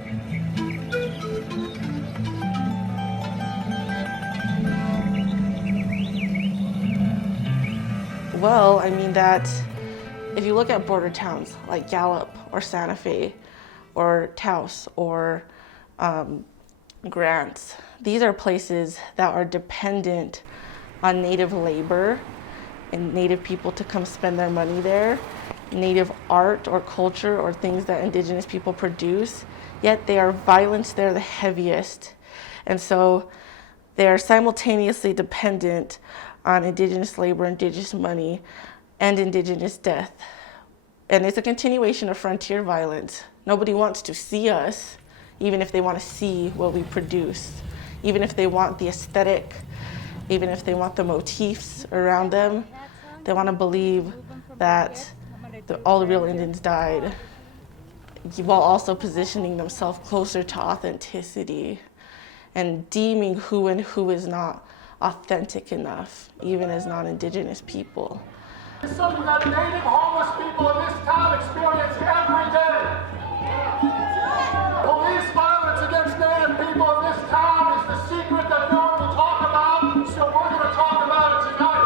Well, I mean that if you look at border towns like Gallup or Santa Fe or Taos or Grants, these are places that are dependent on Native labor and Native people to come spend their money there, Native art or culture or things that Indigenous people produce, yet they are violence there the heaviest. And so they are simultaneously dependent on Indigenous labor, Indigenous money, and Indigenous death. And it's a continuation of frontier violence. Nobody wants to see us, even if they want to see what we produce, even if they want the aesthetic, even if they want the motifs around them. They want to believe that all the real Indians died, while also positioning themselves closer to authenticity and deeming who and who is not authentic enough, even as non-Indigenous people. It's something that Native homeless people in this town experience every day. Police violence against Native people in this town is the secret that no one will talk about, so we're going to talk about it tonight.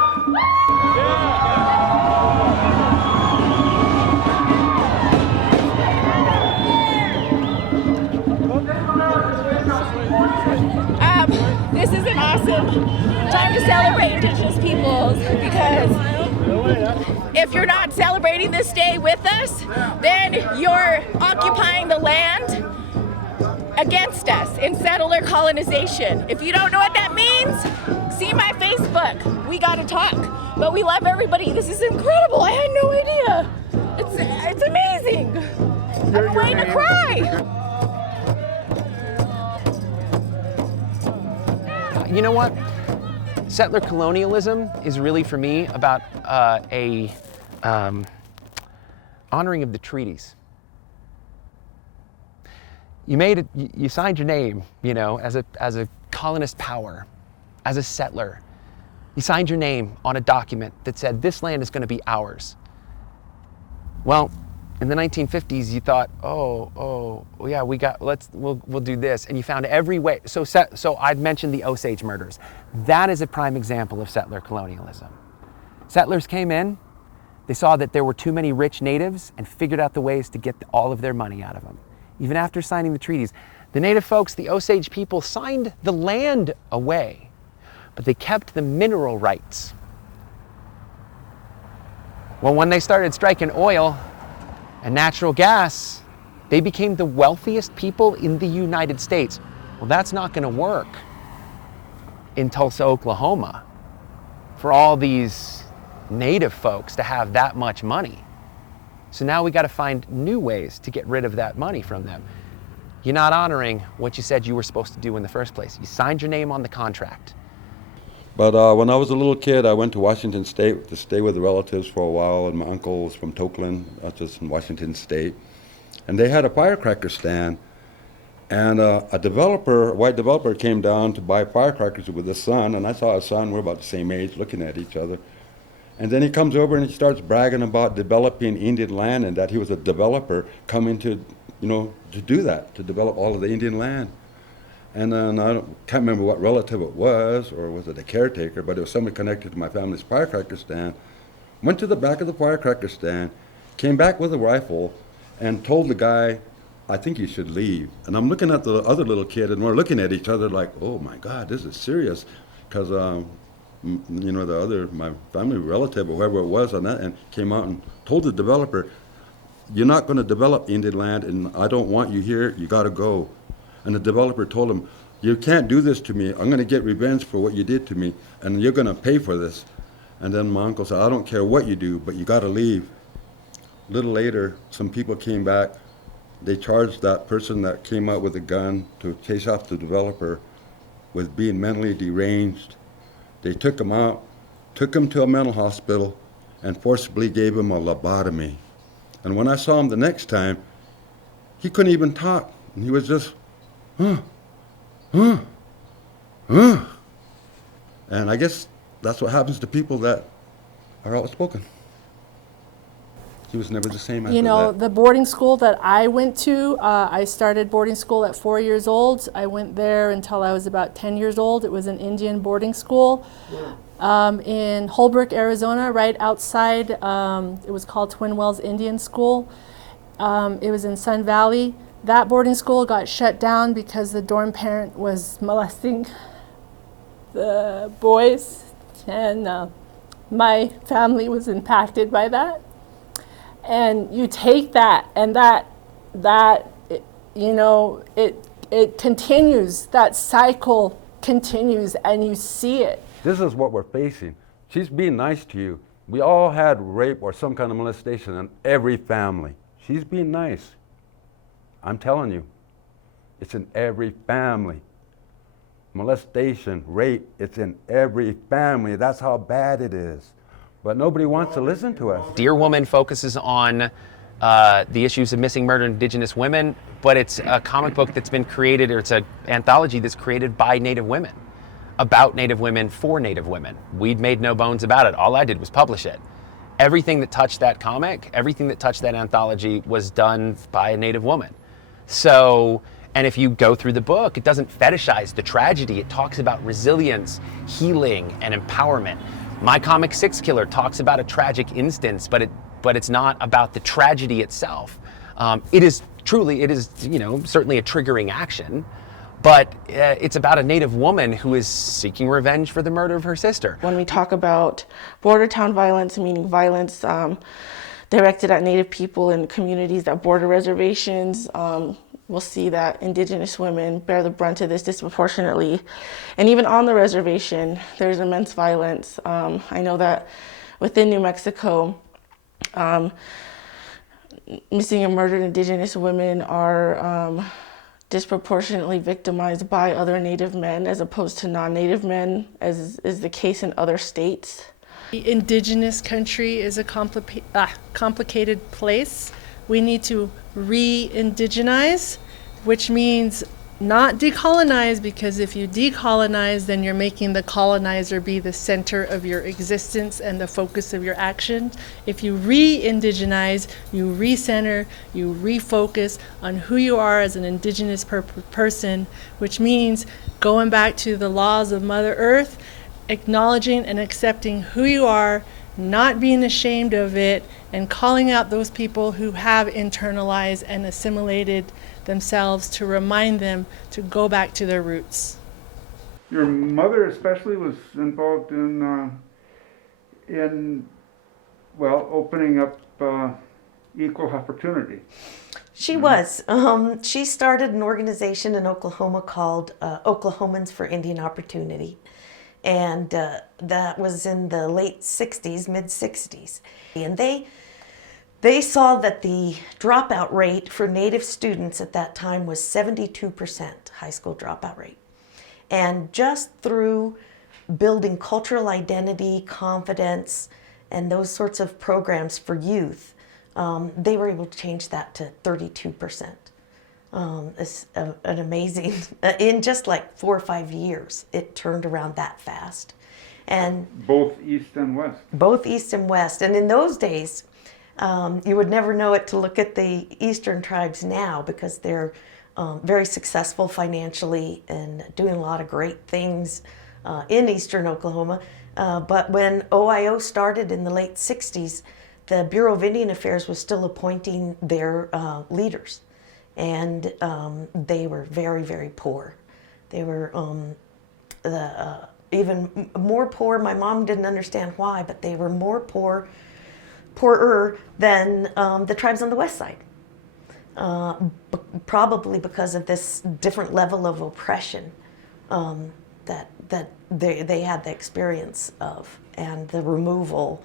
This is an awesome time to celebrate Indigenous peoples, because if you're not celebrating this day with us, then you're occupying the land against us in settler colonization. If you don't know what that means, see my Facebook. We gotta talk. But we love everybody. This is incredible. I had no idea. It's amazing. I'm waiting to cry. You know what? Settler colonialism is really, for me, about honoring of the treaties. You signed your name, you know, as a colonist power, as a settler. You signed your name on a document that said this land is going to be ours. Well, in the 1950s, you thought, yeah, we'll do this, and you found every way. So I'd mentioned the Osage murders. That is a prime example of settler colonialism. Settlers came in, they saw that there were too many rich natives and figured out the ways to get all of their money out of them. Even after signing the treaties, the native folks, the Osage people, signed the land away, but they kept the mineral rights. Well, when they started striking oil and natural gas, they became the wealthiest people in the United States. Well, that's not going to work in Tulsa, Oklahoma, for all these native folks to have that much money. So now we got to find new ways to get rid of that money from them. You're not honoring what you said you were supposed to do in the first place. You signed your name on the contract. But when I was a little kid, I went to Washington State to stay with relatives for a while, and my uncle was from Tokeland, just in Washington State. And they had a firecracker stand, and a white developer came down to buy firecrackers with his son, and I saw his son, we're about the same age, looking at each other. And then he comes over and he starts bragging about developing Indian land and that he was a developer coming to do that, to develop all of the Indian land. And then can't remember what relative it was, or was it a caretaker, but it was somebody connected to my family's firecracker stand. Went to the back of the firecracker stand, came back with a rifle, and told the guy, I think you should leave. And I'm looking at the other little kid, and we're looking at each other like, oh my God, this is serious. Because, my family relative, or whoever it was on that, and came out and told the developer, you're not going to develop Indian land, and I don't want you here, you got to go. And the developer told him, you can't do this to me. I'm going to get revenge for what you did to me, and you're going to pay for this. And then my uncle said, I don't care what you do, but you got to leave. A little later, some people came back. They charged that person that came out with a gun to chase off the developer with being mentally deranged. They took him out, took him to a mental hospital, and forcibly gave him a lobotomy. And when I saw him the next time, he couldn't even talk. And he was just, And I guess that's what happens to people that are outspoken. She was never the same after You know, that. the boarding school that I went to, I started boarding school at 4 years old. I went there until I was about 10 years old. It was an Indian boarding school in Holbrook, Arizona, right outside. It was called Twin Wells Indian School. It was in Sun Valley. That boarding school got shut down because the dorm parent was molesting the boys, and my family was impacted by that. And you take that, and that you know, it continues. That cycle continues, and you see it. This is what we're facing. She's being nice to you. We all had rape or some kind of molestation in every family. She's being nice. I'm telling you, it's in every family. Molestation, rape, it's in every family. That's how bad it is. But nobody wants to listen to us. Dear Woman focuses on the issues of missing, murdered Indigenous women, but it's a comic book that's been created, or it's an anthology that's created by Native women, about Native women for Native women. We'd made no bones about it. All I did was publish it. Everything that touched that comic, everything that touched that anthology was done by a Native woman. So, and if you go through the book, it doesn't fetishize the tragedy. It talks about resilience, healing, and empowerment. My comic Six Killer talks about a tragic instance, but it's not about the tragedy itself. It is truly, you know, certainly a triggering action, but it's about a Native woman who is seeking revenge for the murder of her sister. When we talk about border town violence, meaning violence directed at Native people in communities that border reservations, we'll see that Indigenous women bear the brunt of this disproportionately. And even on the reservation, there's immense violence. I know that within New Mexico, missing and murdered Indigenous women are disproportionately victimized by other Native men as opposed to non-Native men, as is the case in other states. The Indigenous country is a complicated place. We need to re-indigenize, which means not decolonize, because if you decolonize, then you're making the colonizer be the center of your existence and the focus of your actions. If you re-indigenize, you recenter, you refocus on who you are as an Indigenous person, which means going back to the laws of Mother Earth, acknowledging and accepting who you are, not being ashamed of it, and calling out those people who have internalized and assimilated themselves, to remind them to go back to their roots. Your mother especially was involved in opening up equal opportunity. She was. She started an organization in Oklahoma called Oklahomans for Indian Opportunity. And that was in the late 60s, mid-60s. And they saw that the dropout rate for Native students at that time was 72% high school dropout rate. And just through building cultural identity, confidence, and those sorts of programs for youth, they were able to change that to 32%. It's an amazing, in just like 4 or 5 years, it turned around that fast. And both East and West. Both East and West. And in those days, you would never know it to look at the Eastern tribes now, because they're very successful financially and doing a lot of great things in Eastern Oklahoma. But when OIO started in the late 60s, the Bureau of Indian Affairs was still appointing their leaders. And they were very, very poor. They were even more poor. My mom didn't understand why, but they were more poorer than the tribes on the west side. Probably because of this different level of oppression that they had the experience of, and the removal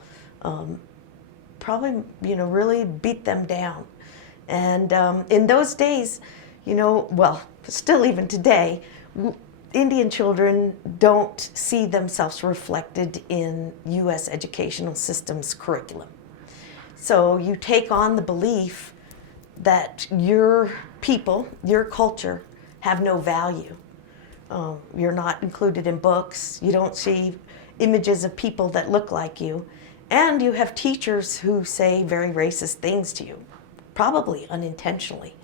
probably really beat them down. And in those days, still even today, Indian children don't see themselves reflected in U.S. educational system's curriculum. So you take on the belief that your people, your culture, have no value. You're not included in books. You don't see images of people that look like you. And you have teachers who say very racist things to you, probably unintentionally.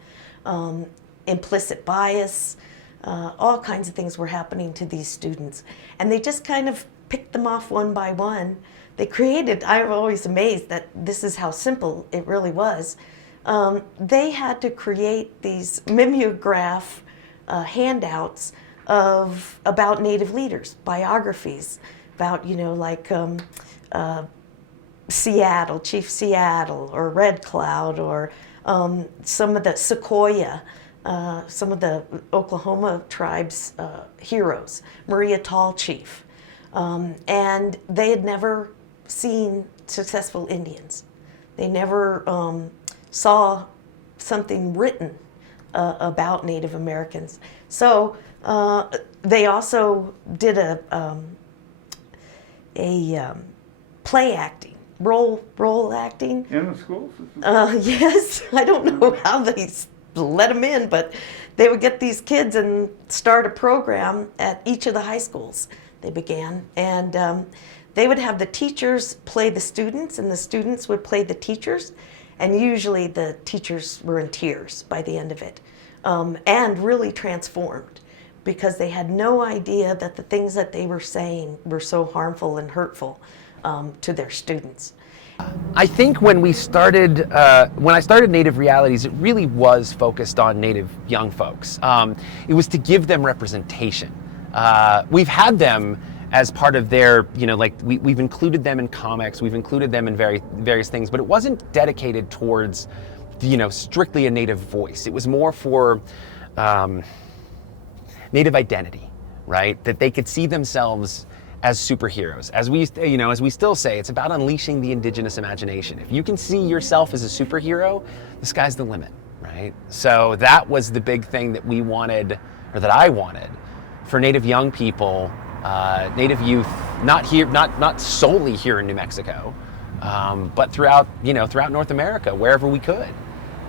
Implicit bias, all kinds of things were happening to these students. And they just kind of picked them off one by one. They created, I'm always amazed that this is how simple it really was. They had to create these mimeograph handouts about Native leaders, biographies about, like Seattle, Chief Seattle, or Red Cloud, or some of the Sequoia, some of the Oklahoma tribes' heroes, Maria Tall Chief. And they had never seen successful Indians. They never saw something written about Native Americans. So they also did a play acting, role acting. In the schools? Yes, I don't know how they let them in, but they would get these kids and start a program at each of the high schools they began. And they would have the teachers play the students, and the students would play the teachers. And usually the teachers were in tears by the end of it, and really transformed, because they had no idea that the things that they were saying were so harmful and hurtful to their students. I think when I started Native Realities, it really was focused on Native young folks. It was to give them representation. We've had them as part of their, we've included them in comics, we've included them in various things, but it wasn't dedicated towards, strictly a Native voice. It was more for Native identity, right? That they could see themselves as superheroes. As we still say, it's about unleashing the Indigenous imagination. If you can see yourself as a superhero, the sky's the limit, right? So that was the big thing that we wanted, or that I wanted, for Native young people, Native youth, not solely here in New Mexico, but throughout North America, wherever we could,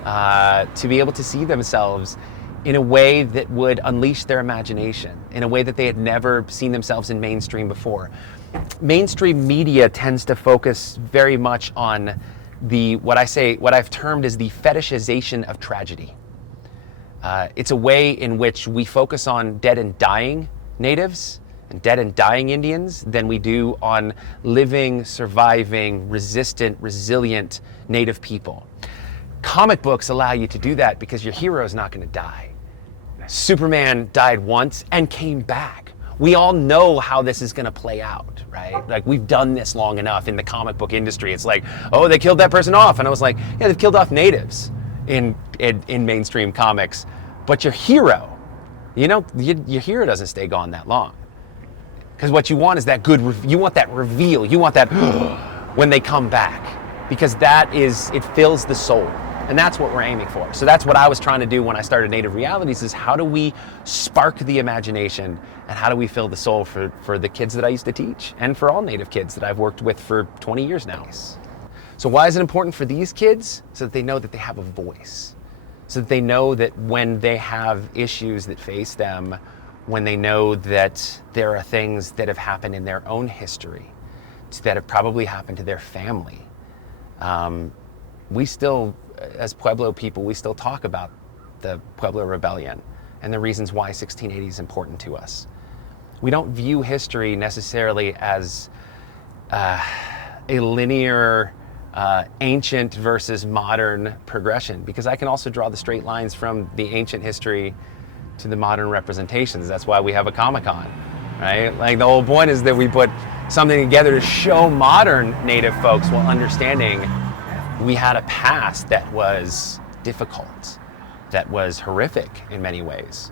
to be able to see themselves in a way that would unleash their imagination, in a way that they had never seen themselves in mainstream before. Mainstream media tends to focus very much on what I've termed as the fetishization of tragedy. It's a way in which we focus on dead and dying Natives and dead and dying Indians than we do on living, surviving, resistant, resilient Native people. Comic books allow you to do that because your hero is not going to die. Superman died once and came back. We all know how this is going to play out, right? Like, we've done this long enough in the comic book industry. It's like, oh, they killed that person off. And I was like, yeah, they've killed off Natives in mainstream comics. But your hero, your hero doesn't stay gone that long. Because what you want is that you want that reveal. You want that when they come back. Because it fills the soul. And that's what we're aiming for. So that's what I was trying to do when I started Native Realities, is how do we spark the imagination and how do we fill the soul for the kids that I used to teach and for all Native kids that I've worked with for 20 years now. So why is it important for these kids? So that they know that they have a voice. So that they know that when they have issues that face them, when they know that there are things that have happened in their own history, that have probably happened to their family. We still, as Pueblo people, we still talk about the Pueblo Rebellion and the reasons why 1680 is important to us. We don't view history necessarily as a linear ancient versus modern progression, because I can also draw the straight lines from the ancient history to the modern representations. That's why we have a Comic-Con, right? Like, the whole point is that we put something together to show modern Native folks while understanding we had a past that was difficult, that was horrific in many ways,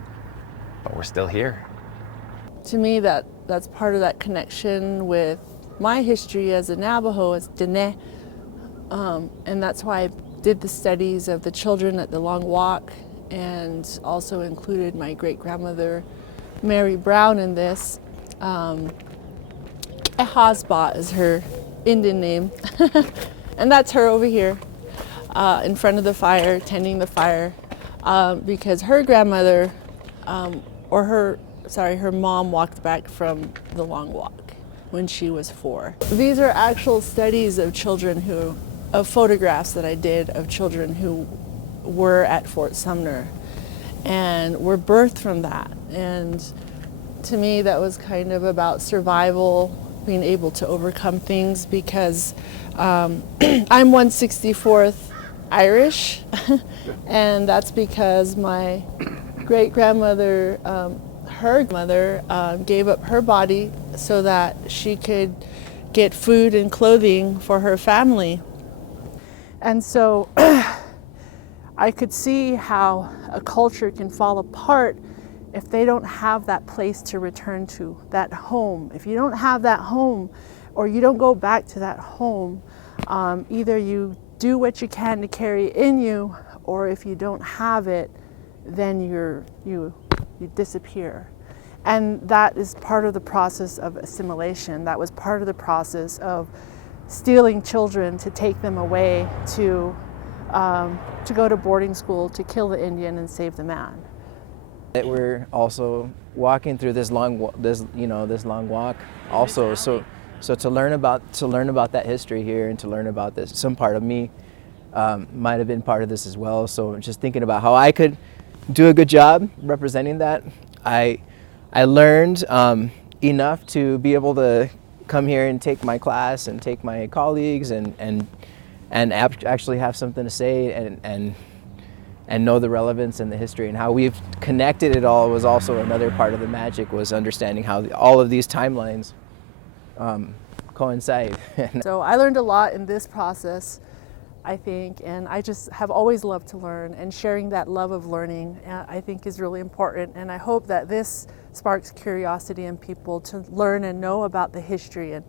but we're still here. To me, that's part of that connection with my history as a Navajo, as Dene, and that's why I did the studies of the children at the Long Walk, and also included my great-grandmother Mary Brown in this. Ehasba is her Indian name. And that's her over here in front of the fire, tending the fire, because her grandmother, her mom walked back from the Long Walk. when she was 4. These are actual studies of children of photographs that I did of children who were at Fort Sumner and were birthed from that. And to me, that was kind of about survival, being able to overcome things, because I'm 1/64th Irish, and that's because my great-grandmother, her mother, gave up her body so that she could get food and clothing for her family. And so I could see how a culture can fall apart if they don't have that place to return to, that home. If you don't have that home, or you don't go back to that home, either you do what you can to carry it in you, or if you don't have it, then you disappear. And that is part of the process of assimilation. That was part of the process of stealing children to take them away to go to boarding school, to kill the Indian and save the man. That we're also walking through this long walk also, so to learn about that history here, and to learn about this, some part of me might have been part of this as well. So just thinking about how I could do a good job representing that, I learned enough to be able to come here and take my class and take my colleagues and actually have something to say and know the relevance and the history, and how we've connected it all was also another part of the magic, was understanding how all of these timelines coincide. So I learned a lot in this process, I think, and I just have always loved to learn, and sharing that love of learning I think is really important, and I hope that this sparks curiosity in people to learn and know about the history and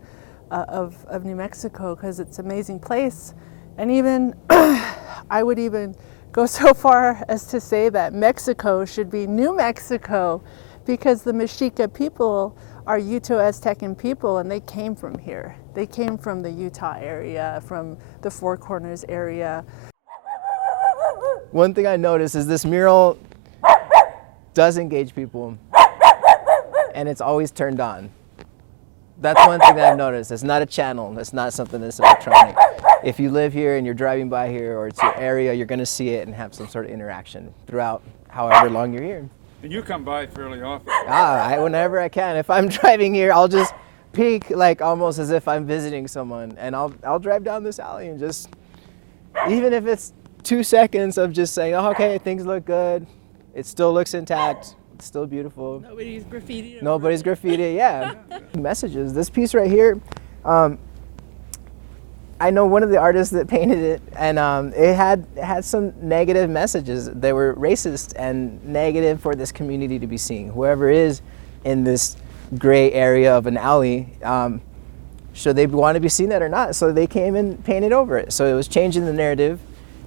of New Mexico, because it's an amazing place. And even I would even go so far as to say that Mexico should be New Mexico, because the Mexica people are Uto-Aztecan people, and they came from here. They came from the Utah area, from the Four Corners area. One thing I noticed is this mural does engage people, and it's always turned on. That's one thing that I've noticed. It's not a channel. It's not something that's electronic. If you live here and you're driving by here, or it's your area, you're going to see it and have some sort of interaction throughout however long you're here. And you come by fairly often. Whenever I can. If I'm driving here, I'll just peek, like almost as if I'm visiting someone, and I'll drive down this alley and just, even if it's 2 seconds of just saying, oh, okay, things look good, it still looks intact, it's still beautiful. Nobody's graffitied. Nobody's graffiti, yeah. Messages. This piece right here, I know one of the artists that painted it, and it had some negative messages. They were racist and negative for this community to be seeing. Whoever is in this gray area of an alley, should they want to be seen that or not? So they came and painted over it. So it was changing the narrative.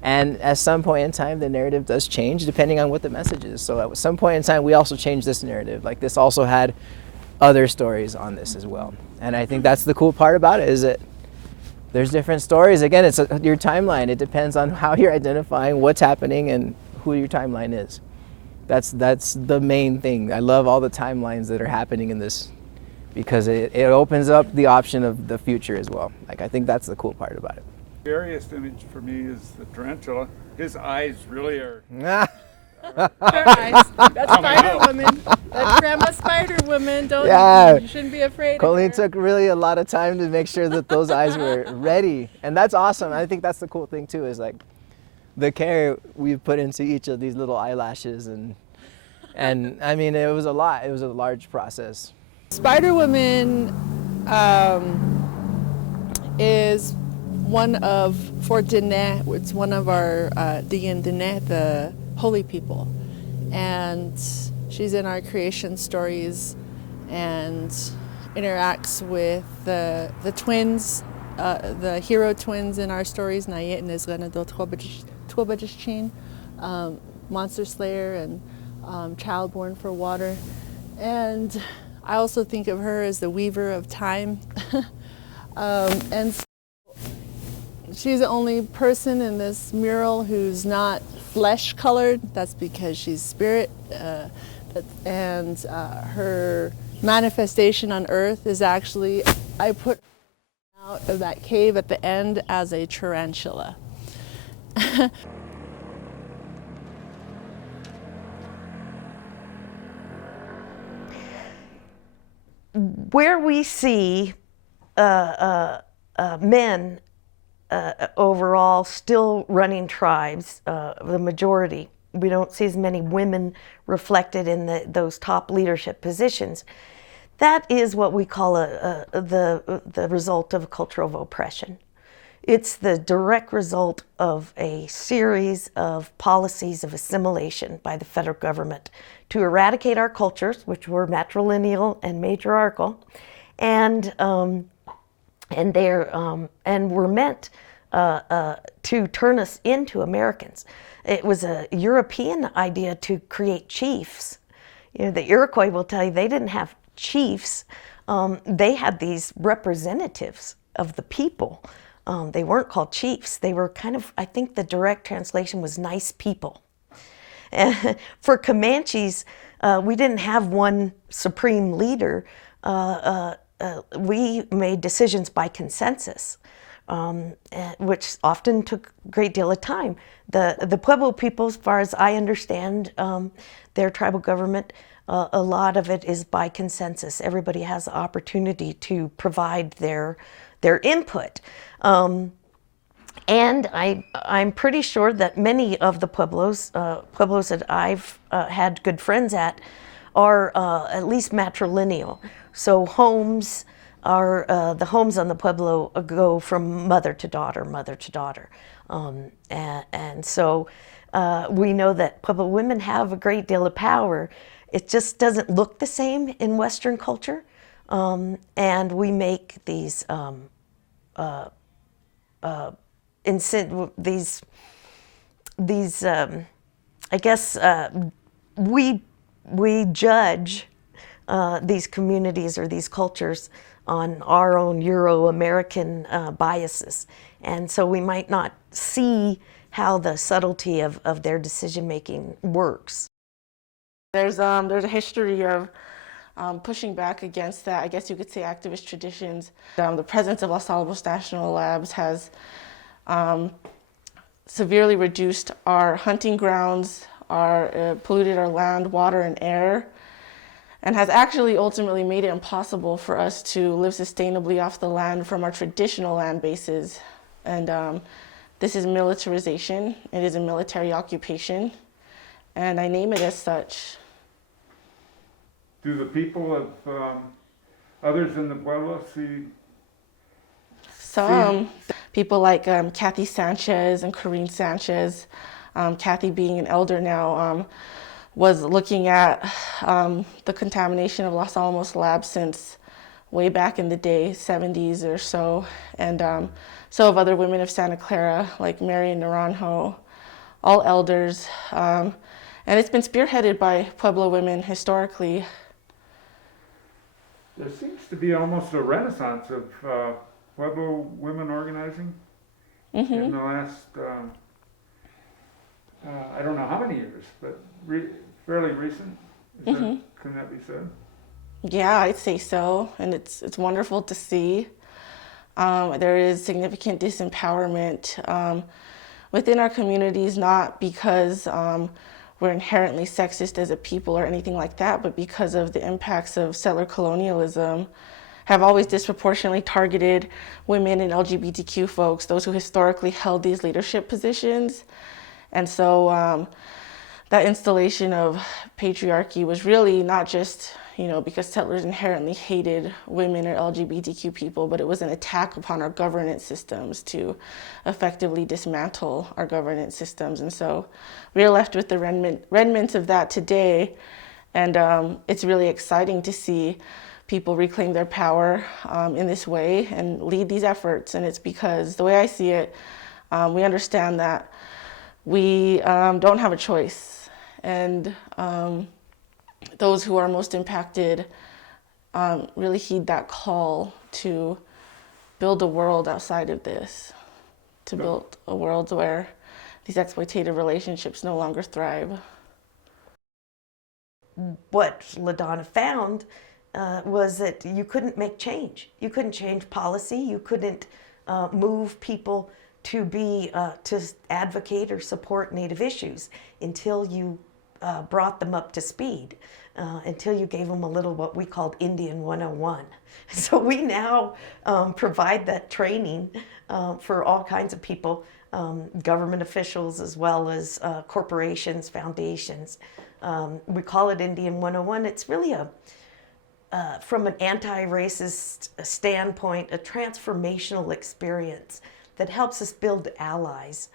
And at some point in time, the narrative does change depending on what the message is. So at some point in time, we also changed this narrative. Like, this also had other stories on this as well. And I think that's the cool part about it, is that there's different stories. Again, it's your timeline. It depends on how you're identifying what's happening and who your timeline is. That's the main thing. I love all the timelines that are happening in this, because it opens up the option of the future as well. Like, I think that's the cool part about it. The scariest image for me is the tarantula. His eyes really are. Her eyes. That's Spider Woman. That's Grandma Spider Woman. You shouldn't be afraid. Colleen took really a lot of time to make sure that those eyes were ready, and that's awesome. I think that's the cool thing too, is like the care we've put into each of these little eyelashes, and I mean, it was a lot. It was a large process. Spider Woman is one of, for Diné, it's one of our Diné, the holy people, and she's in our creation stories and interacts with the twins, the hero twins in our stories, Nayet and Izganadot Twabajishchin, Monster Slayer and Child Born for Water. And I also think of her as the weaver of time. And so she's the only person in this mural who's not flesh colored. That's because she's spirit. And her manifestation on earth is actually I put out of that cave at the end as a tarantula. Where we see men overall still running tribes, the majority. We don't see as many women reflected in those top leadership positions. That is what we call the result of a culture of oppression. It's the direct result of a series of policies of assimilation by the federal government to eradicate our cultures, which were matrilineal and matriarchal, and were meant to turn us into Americans. It was a European idea to create chiefs. You know, the Iroquois will tell you they didn't have chiefs. They had these representatives of the people. They weren't called chiefs. They were kind of, I think the direct translation was nice people. For Comanches, we didn't have one supreme leader. We made decisions by consensus, which often took a great deal of time. The Pueblo people, as far as I understand their tribal government, a lot of it is by consensus. Everybody has the opportunity to provide their input. And I'm pretty sure that many of the pueblos that I've had good friends at, are at least matrilineal. So homes are, the homes on the pueblo go from mother to daughter, mother to daughter. And so we know that pueblo women have a great deal of power. It just doesn't look the same in Western culture. And we make these I guess we judge these communities or these cultures on our own Euro-American biases, and so we might not see how the subtlety of their decision-making works. There's a history of pushing back against that, I guess you could say, activist traditions. The presence of Los Alamos National Labs has severely reduced our hunting grounds, polluted our land, water, and air, and has actually ultimately made it impossible for us to live sustainably off the land from our traditional land bases. And this is militarization. It is a military occupation, and I name it as such. Do the people of others in the pueblo see? Some people like Kathy Sanchez and Corinne Sanchez, Kathy being an elder now, was looking at the contamination of Los Alamos Labs since way back in the day, 70s or so. And so have other women of Santa Clara, like Mary Naranjo, all elders. And it's been spearheaded by Pueblo women historically. There seems to be almost a renaissance of Pueblo women organizing in the last, I don't know how many years, but fairly recent. Can that be said? Yeah, I'd say so, and it's wonderful to see. There is significant disempowerment within our communities, not because we're inherently sexist as a people or anything like that, but because of the impacts of settler colonialism have always disproportionately targeted women and LGBTQ folks, those who historically held these leadership positions. And so that installation of patriarchy was really not just, because settlers inherently hated women or LGBTQ people, but it was an attack upon our governance systems to effectively dismantle our governance systems. And so we're left with the remnants of that today. And it's really exciting to see people reclaim their power in this way and lead these efforts. And it's because, the way I see it, we understand that we don't have a choice. And those who are most impacted really heed that call to build a world outside of this, to build a world where these exploitative relationships no longer thrive. What LaDonna found was that you couldn't make change. You couldn't change policy. You couldn't move people to advocate or support Native issues until you brought them up to speed, until you gave them a little what we called Indian 101. So we now provide that training for all kinds of people, government officials as well as corporations, foundations. We call it Indian 101. It's really from an anti-racist standpoint, a transformational experience that helps us build allies.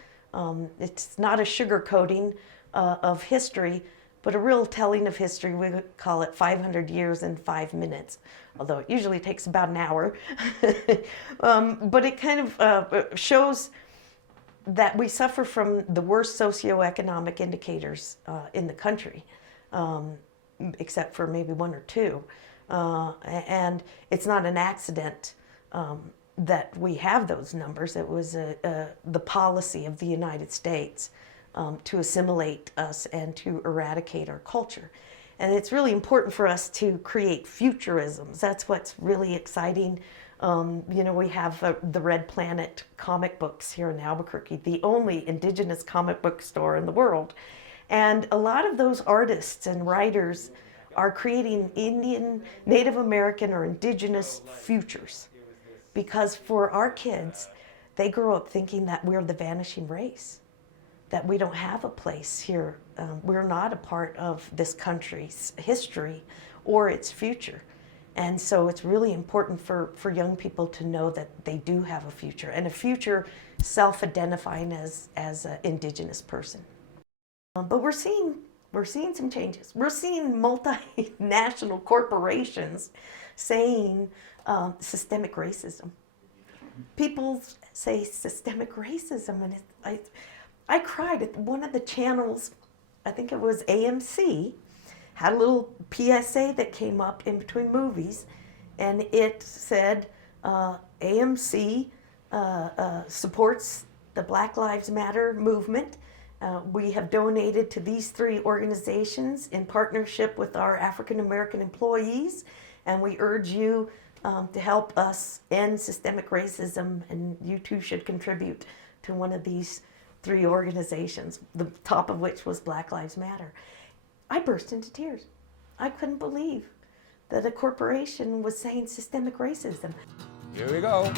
It's not a sugarcoating of history, but a real telling of history. We would call it 500 years in 5 minutes, although it usually takes about an hour. But it kind of shows that we suffer from the worst socioeconomic indicators in the country, except for maybe 1 or 2. And it's not an accident that we have those numbers. It was the policy of the United States to assimilate us and to eradicate our culture. And it's really important for us to create futurisms. That's what's really exciting. You know, we have the Red Planet comic books here in Albuquerque, the only indigenous comic book store in the world. And a lot of those artists and writers are creating Indian, Native American, or indigenous futures. Because for our kids, they grow up thinking that we're the vanishing race, that we don't have a place here. We're not a part of this country's history or its future. And so it's really important for young people to know that they do have a future, and a future self-identifying as an indigenous person. But we're seeing some changes. We're seeing multinational corporations saying systemic racism. People say systemic racism, and I cried at one of the channels, I think it was AMC, had a little PSA that came up in between movies, and it said AMC supports the Black Lives Matter movement. We have donated to these 3 organizations in partnership with our African American employees, and we urge you to help us end systemic racism, and you too should contribute to one of these 3 organizations, the top of which was Black Lives Matter. I burst into tears. I couldn't believe that a corporation was saying systemic racism. Here we go.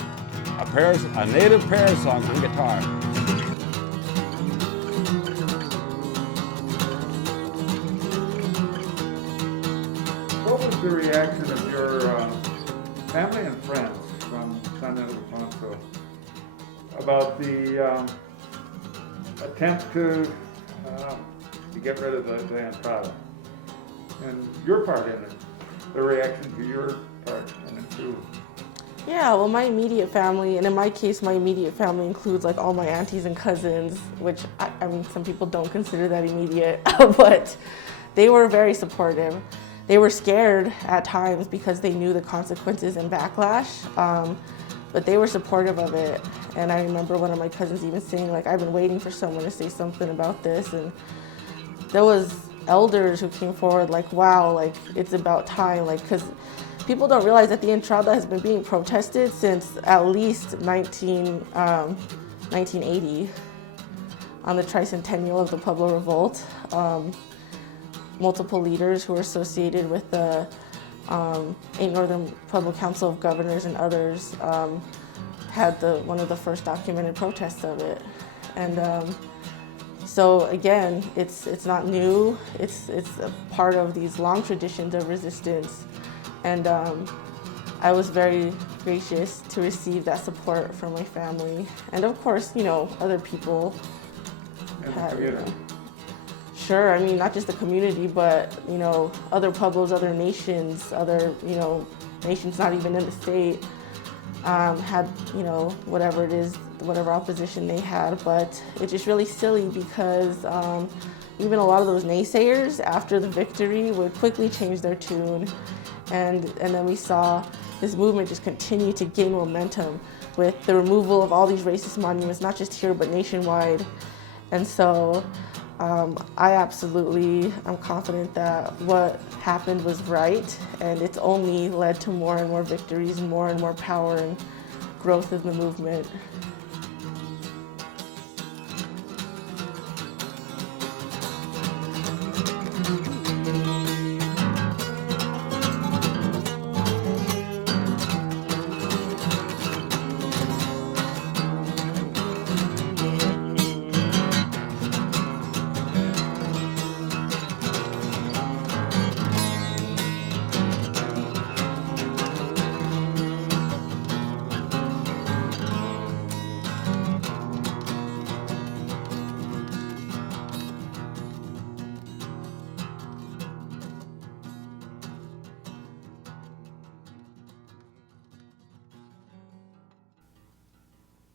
A native pair song on guitar. What was the reaction of your family and friends from San Ildefonso about the attempt to get rid of the entrada, and your part in it, the reaction to your part in it too? Yeah, well, my immediate family, and in my case, my immediate family includes like all my aunties and cousins, which I mean, some people don't consider that immediate, but they were very supportive. They were scared at times because they knew the consequences and backlash, but they were supportive of it. And I remember one of my cousins even saying, like, I've been waiting for someone to say something about this. And there was elders who came forward like, wow, like, it's about time, like, because people don't realize that the entrada has been being protested since at least 1980 on the tricentennial of the Pueblo Revolt. Multiple leaders who were associated with the 8 Northern Pueblo Council of Governors and others had one of the first documented protests of it. And so again, it's not new. It's a part of these long traditions of resistance. And I was very gracious to receive that support from my family. And of course, you know, other people had, you know, sure, I mean, not just the community, but, you know, other pueblos, other nations, other, you know, nations not even in the state had, you know, whatever it is, whatever opposition they had. But it's just really silly because even a lot of those naysayers after the victory would quickly change their tune. And then we saw this movement just continue to gain momentum with the removal of all these racist monuments, not just here, but nationwide. And so I absolutely am confident that what happened was right, and it's only led to more and more victories and more power and growth of the movement.